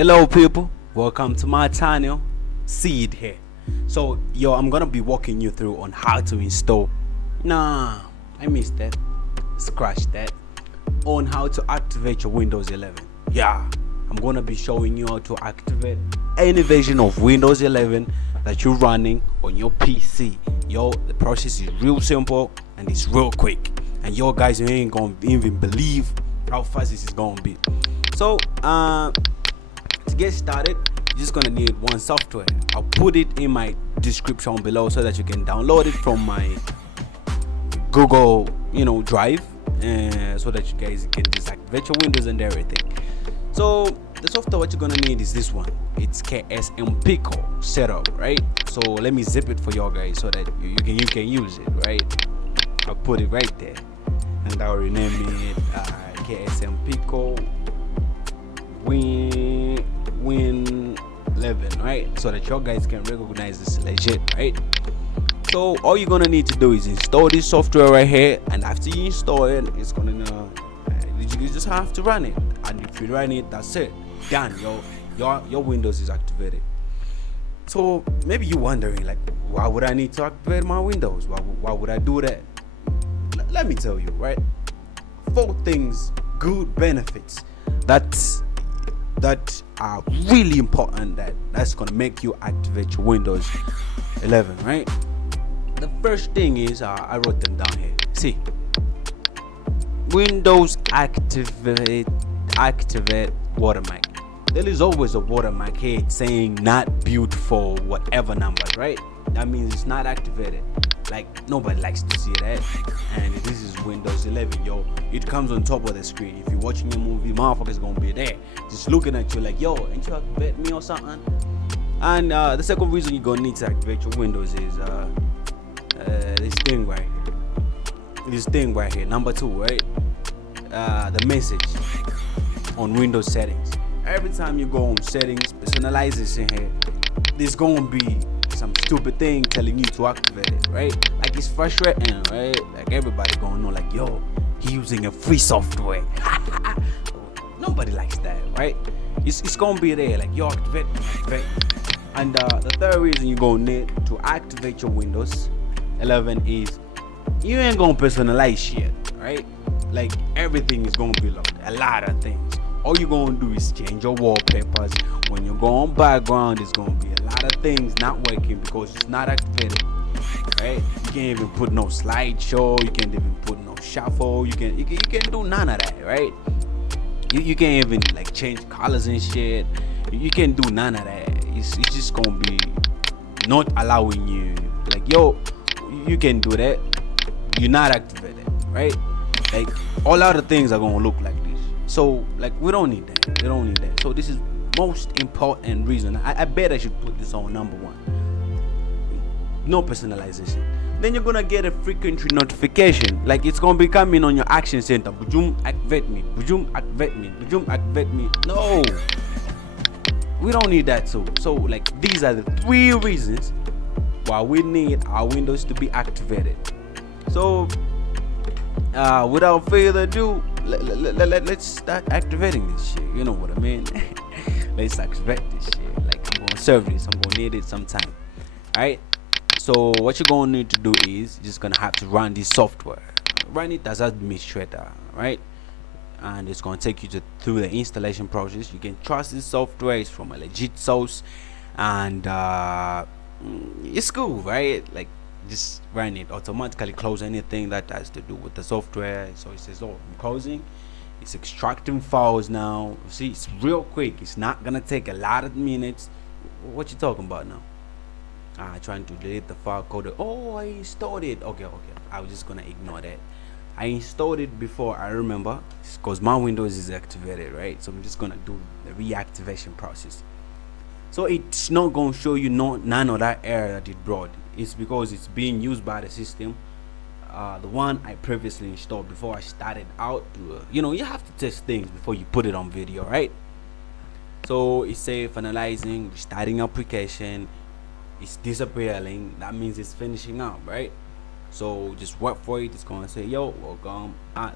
Hello people, welcome to my channel. Seed here. So I'm gonna be walking you through on how to install I missed that, scratch that, on how to activate your Windows 11. I'm gonna be showing you how to activate any version of Windows 11 that you're running on your PC. The process is real simple and it's real quick, and guys, you ain't gonna even believe how fast this is gonna be. So to get started, you're just gonna need one software. I'll put it in my description below so that you can download it from my Google Drive, so that you guys can just activate your Windows and everything. So the software what you're gonna need is this one. It's KSM Pico setup, right? So let me zip it for y'all guys so that you can use it, right? I'll put it right there, and I'll rename it KSM Pico Win 11, right? So that your guys can recognize this legit, right? So all you're gonna need to do is install this software right here, and after you install it, it's gonna you just have to run it, and if you run it, that's it, done. Your Windows is activated. So maybe you're wondering, like, why would I need to activate my Windows? Why would I do that? Let me tell you, right? 4 things, good benefits that are really important that's gonna make you activate your Windows 11, right? The first thing is I wrote them down here. See, Windows activate watermark. There is always a watermark here saying not built for whatever numbers, right? That means it's not activated. Like, nobody likes to see that. And this is Windows 11, it comes on top of the screen. If you're watching a movie, motherfucker's gonna be there just looking at you like, ain't you activate me or something? And the second reason you're gonna need to activate your Windows is this thing right here, number 2, right? The message on Windows settings. Every time you go on settings, personalization here, there's gonna be some stupid thing telling you to activate it, right? Like, it's frustrating, right? Like, everybody gonna know, like, he using a free software. Nobody likes that, right? It's gonna be there, like, activate. And the third reason you're gonna need to activate your Windows 11 is you ain't gonna personalize shit, right? Like, everything is gonna be locked. A lot of things. All you're gonna do is change your wallpapers. When you go on background, there's gonna be a lot of things not working because it's not activated, right? You can't even put no slideshow. You can't even put no shuffle. You can't do none of that, right? You can't even like change colors and shit. You can't do none of that. It's just gonna be not allowing you. Like, you can do that. You're not activated, right? Like, all other things are gonna look like this. So, like, we don't need that. So this is most important reason. I bet I should put this on number 1. No personalization. Then you're gonna get a frequent notification. Like, it's gonna be coming on your action center. Boom, activate me. Boom, activate me. Boom, activate me. No, we don't need that. So like, these are the 3 reasons why we need our Windows to be activated. So without further ado, let's start activating this shit. You know what I mean? Let's activate this shit. Like, I'm gonna serve this. I'm gonna need it sometime. Alright? So what you're gonna need to do is you're just gonna have to run this software. Run it as administrator, right? And it's gonna take you through the installation process. You can trust this software. It's from a legit source, and it's cool, right? Like, just run it. Automatically close anything that has to do with the software. So it says, I'm closing. It's extracting files now. See, it's real quick. It's not gonna take a lot of minutes. What you talking about now? Trying to delete the file code. I installed it. Okay. I was just gonna ignore that. I installed it before I remember, because my Windows is activated, right? So I'm just gonna do the reactivation process. So it's not gonna show you none of that error that it brought. It's because it's being used by the system, the one I previously installed before I started out. You have to test things before you put it on video, right? So it's finalizing, restarting application. It's disappearing. That means it's finishing up, right? So just wait for it. It's gonna say, welcome. I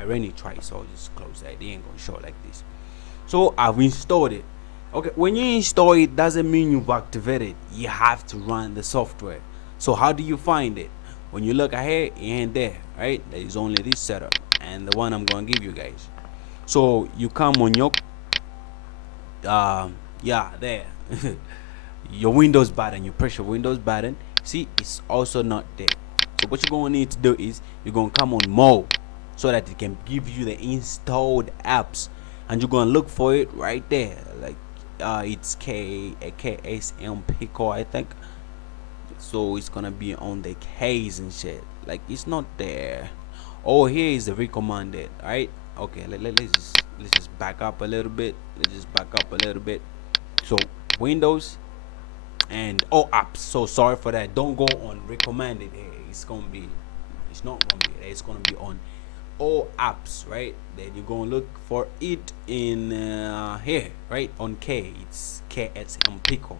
already tried, so I'll just close that. It ain't gonna show like this. So I've installed it, Okay, when you install it doesn't mean you've activated. You have to run the software. So how do you find it? When you look ahead, it ain't there, right? There is only this setup and the one I'm gonna give you guys. So you come on your yeah, there. Your Windows button, you press your Windows button. See, it's also not there. So what you're gonna need to do is you're gonna come on more so that it can give you the installed apps, and you're gonna look for it right there. Like it's KSM Pico, I think. So it's gonna be on the case and shit. Like it's not there. Oh, here is the recommended. Right? Okay. Let's just back up a little bit. Let's just back up a little bit. So Windows and apps. So sorry for that. Don't go on recommended here. It's not gonna be there. It's gonna be on all apps, right? Then you're gonna look for it in here, right? On K, it's KSM Pico.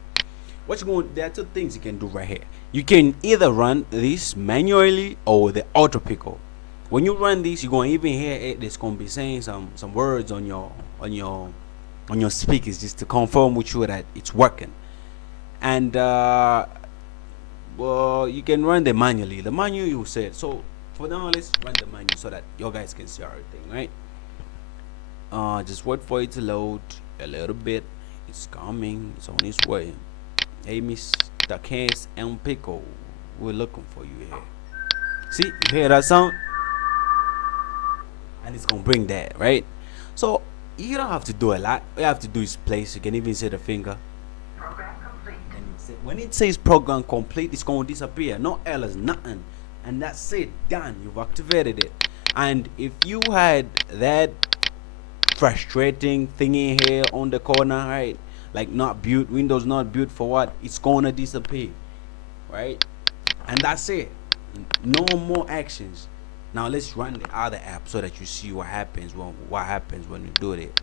There are two things you can do right here. You can either run this manually or the auto pickle. When you run this, you're gonna even hear it. It's gonna be saying some words on your speakers just to confirm with you that it's working. And well, you can run the manually. The manual you said. So for now, let's run the manual so that you guys can see everything, right? Just wait for it to load a little bit. It's coming. It's on its way. Hey, Mr. Case and Pickle, we're looking for you here. See, you hear that sound? And it's gonna bring that, right? So you don't have to do a lot. All you have to do is place. You can even see the finger. Program complete. And when it says program complete, it's gonna disappear. No errors, nothing. And that's it. Done. You've activated it. And if you had that frustrating thingy here on the corner, right? Like not built, Windows not built for what? It's gonna disappear, right? And that's it. No more actions. Now let's run the other app so that you see what happens when you do it.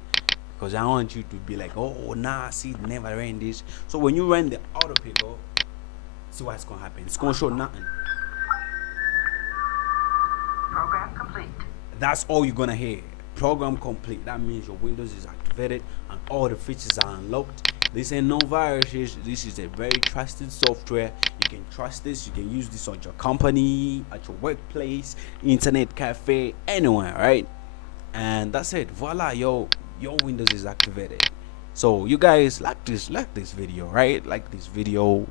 Because I want you to be like, oh nah, see, never ran this. So when you run the auto pickle, see what's gonna happen. It's gonna show nothing. Program complete. That's all you're gonna hear. Program complete. That means your Windows is activated and all the features are unlocked. This ain't no viruses. This is a very trusted software. You can trust this. You can use this on your company, at your workplace, internet cafe, anywhere, right? And that's it. Voila, your Windows is activated. So you guys like this video, right? Like this video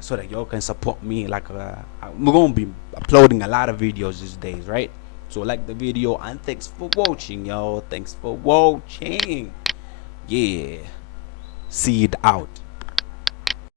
so that y'all can support me. Like we're gonna be uploading a lot of videos these days, right? So like the video and thanks for watching, y'all. Thanks for watching. Yeah. See it out.